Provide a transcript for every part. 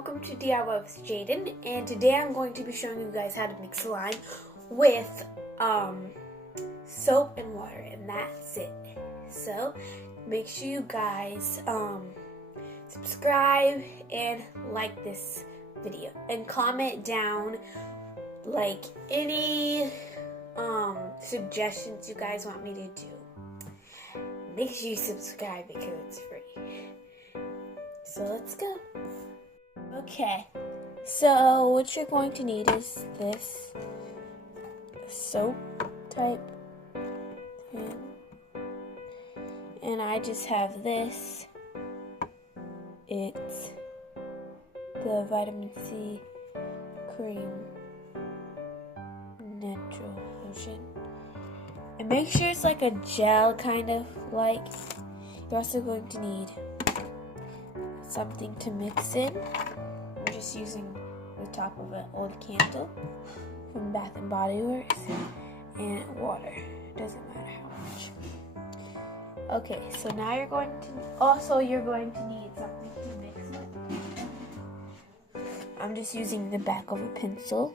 welcome to DIY with Jaden, and today I'm going to be showing you guys how to mix slime with soap and water, and that's it. So make sure you guys subscribe and like this video and comment down like any suggestions you guys want me to do. Make sure you subscribe because it's free. So let's go. Okay, so what you're going to need is this soap type thing, and I just have this. It's the vitamin C cream natural lotion, and make sure it's like a gel kind of like. You're also going to need something to mix in. I'm just using the top of an old candle from Bath and Body Works and water. Doesn't matter how much. Okay, so now you're going to need something to mix with. I'm just using the back of a pencil.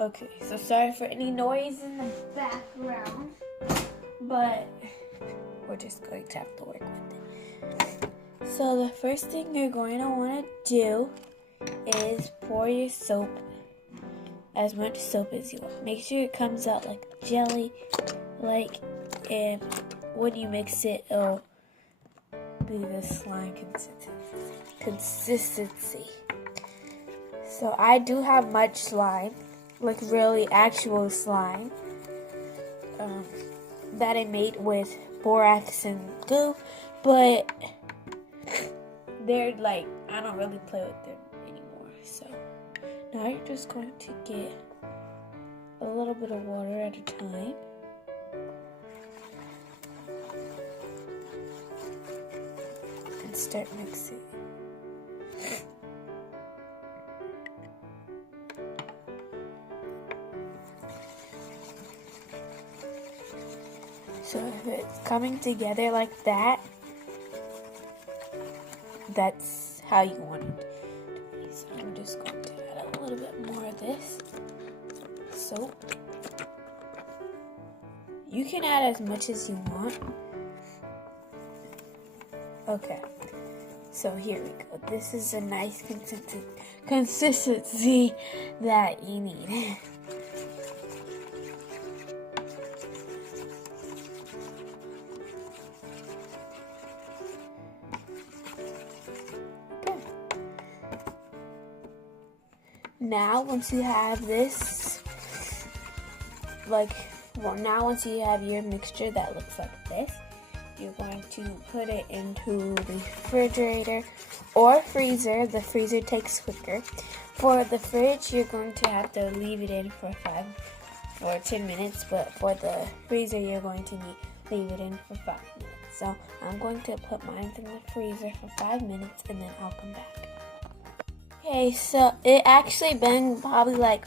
Okay, so sorry for any noise in the background, but we're just going to have to work with it. So the first thing you're going to want to do is pour your soap, as much soap as you want. Make sure it comes out like jelly, and when you mix it, it'll be the slime consistency. So I do have much slime, like really actual slime, that I made with borax and glue, but they're like, I don't really play with them anymore. So now you're just going to get a little bit of water at a time. And start mixing. So if it's coming together like that, that's how you want it to be. So I'm just going to add a little bit more of this soap. You can add as much as you want. Okay, so here we go. This is a nice consistency that you need. Now, once you have this, once you have your mixture that looks like this, you're going to put it into the refrigerator or freezer. The freezer takes quicker. For the fridge, you're going to have to leave it in for 10 minutes, but for the freezer, you're going to leave it in for 5 minutes. So I'm going to put mine in the freezer for 5 minutes, and then I'll come back. Okay, so it actually been probably like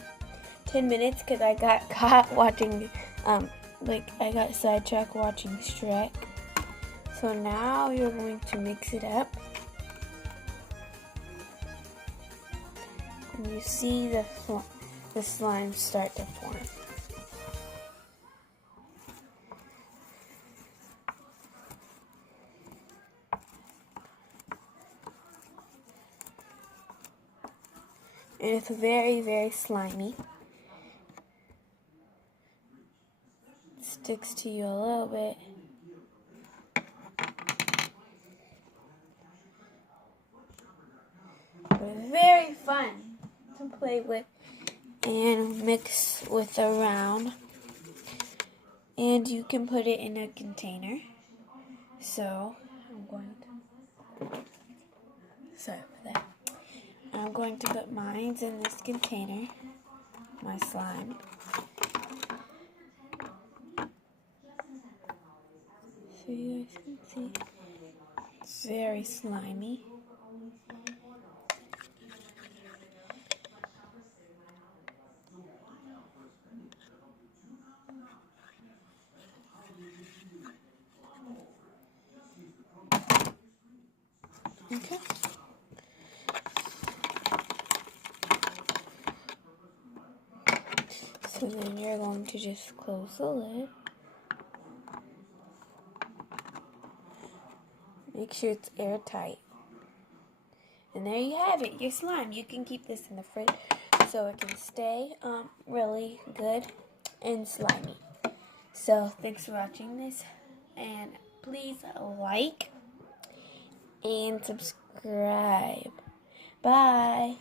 10 minutes because I got caught watching, I got sidetracked watching Shrek. So now you're going to mix it up. And you see the slime start to form. And it's very, very slimy. It sticks to you a little bit. But it's very fun to play with and mix with around. And you can put it in a container. So I'm going to put mine in this container, my slime. So you guys can see, it's very slimy. Okay. And then you're going to just close the lid. Make sure it's airtight. And there you have it, your slime. You can keep this in the fridge so it can stay really good and slimy. So thanks for watching this, and please like and subscribe. Bye.